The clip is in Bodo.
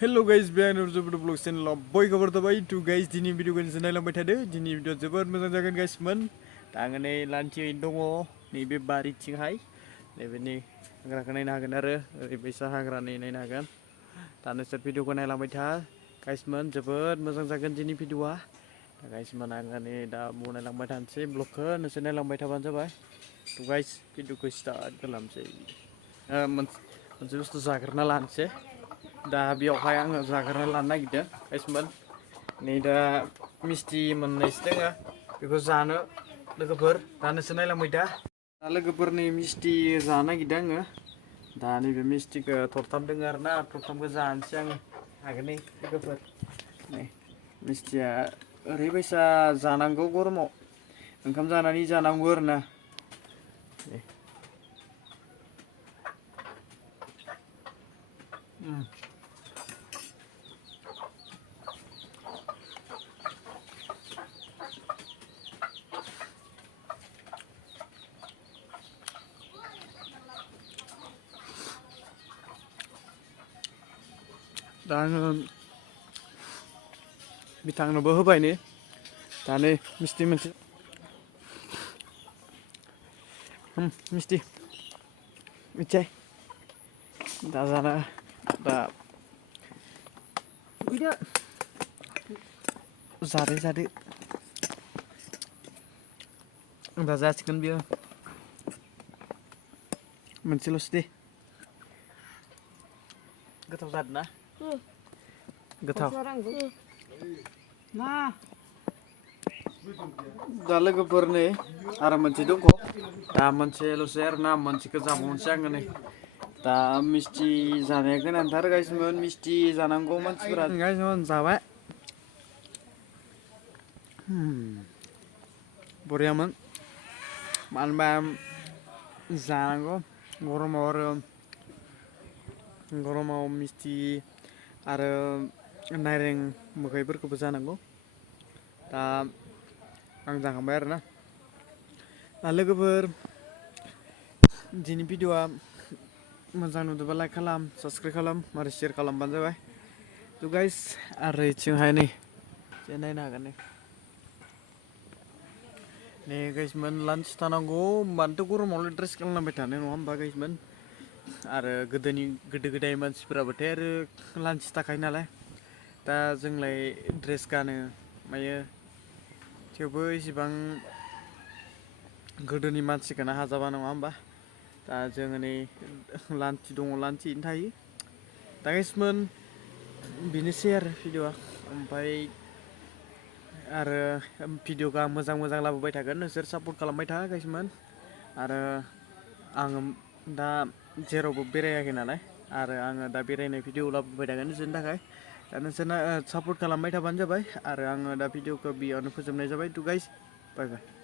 Hello guys, biar nurjubur vlog channel boy kabar tabai to guys dini video kan senai lambai thade dini video जोबोद मोजां जागोन guys मोन दा आङो नै लान्थियै दङ नैबे बारिथिंहाय नैबेनि हाग्राखौ नायनो हागोन आरो ओरैबायसा हाग्रानि नायनो हागोन दा नोंसोर भिडिअखौ नायलांबाय था guys मोन जोबोद मोजां जागोन दिनि भिडिअआ दा guys मोन आङो नै दा बनायलांबाय थानोसै ब्लगखौ नोंसोर नायलांबाय थाबानो जाबाय to guys भिडिअखौ स्टार्ट खालामसै मोनसे बुस्थु जाग्रोना लानोसै दा बेयावहाय आङो जाग्रोना लानो नागिरदों गाइसमोन नै दा मिस्टि मोननैसो दोङो बेखौ जानो लोगोफोर दा नोंसोर नायलांबाय दा लोगोफोरनि मिस्टि जानो नागिरदों आङो दा नैबे मिस्टिखौ थरथाम दोङो आरोना थरथामखौ जानोसै आङो हागोन लोगोफोर नै मिस्टिया ओरैबायसा जानांगौ गरमाव ओंखाम जानानै जानांगौ आरोना दा आङो बिथांनोबो होबाय नै दा नै मिस्टि मोनसे मिस्टि मिथिबाय दा जाना दा जादो जादो दा जासिगोन बियो मोनसेल'सो दे गोथाव जादों ना गोथाव दा लोगोफोर नै आरो मोनसे दङ दा मोनसेल'सै आरोना मोनसेखौ जाबावनोसै आङो नै दा मिस्टि जानाया गोनांथार गाइसमोन मिस्टि जानांगौ मानसिफोरा गाइसमोन जाबाय बरियामोन मानो होनबा जानांगौ गरमाव मिस्टि आरो नारें मोखैफोरखौबो जानांगौ दा आं जाखांबाय आरोना दा लोगोफोर दिनै भिडिअआ मोजां नुदोंबा लाइक खालाम साबस्क्राइब खालाम आरो शेयार खालामबानो जाबाय थ' गाइस आरो इथिंहाय नै जे नायनो हागोन नै गाइसमोन लान्च थानांगौ मानोथ' गरमावलाय ड्रेस गानलांबाय थानो नङा होमबा गाइसमोन आरो गोदो गोदाय मानसिफोराबाथाय आरो लान्च थाखायो नालाय दा जोंलाय ड्रेस गानो मायो थेवबो इसिबां गोदोनि मानसिखौनो हाजाबा नङा होमबा दा जोङो नै लान्च दङ लान्चयैनो थायो दा गाइसमोन बेनोसै आरो भिडिअआ ओमफ्राय आरो भिडिअखौ आं मोजां लाबोबाय थागोन नोंसोर सापर्ट खालामबाय था गाइसमोन आरो आङो दा जेरावबो बेरायाखै नालाय आरो आङो दा बेरायनाय भिडिअ लाबोबाय थागोन नोंसोरनि थाखाय दा नोंसोरना सापर्ट खालामबाय थाबानो जाबाय आरो आङो दा भिडिअखौ बेयावनो फोजोबनाय जाबाय टु गाइस बाय बाय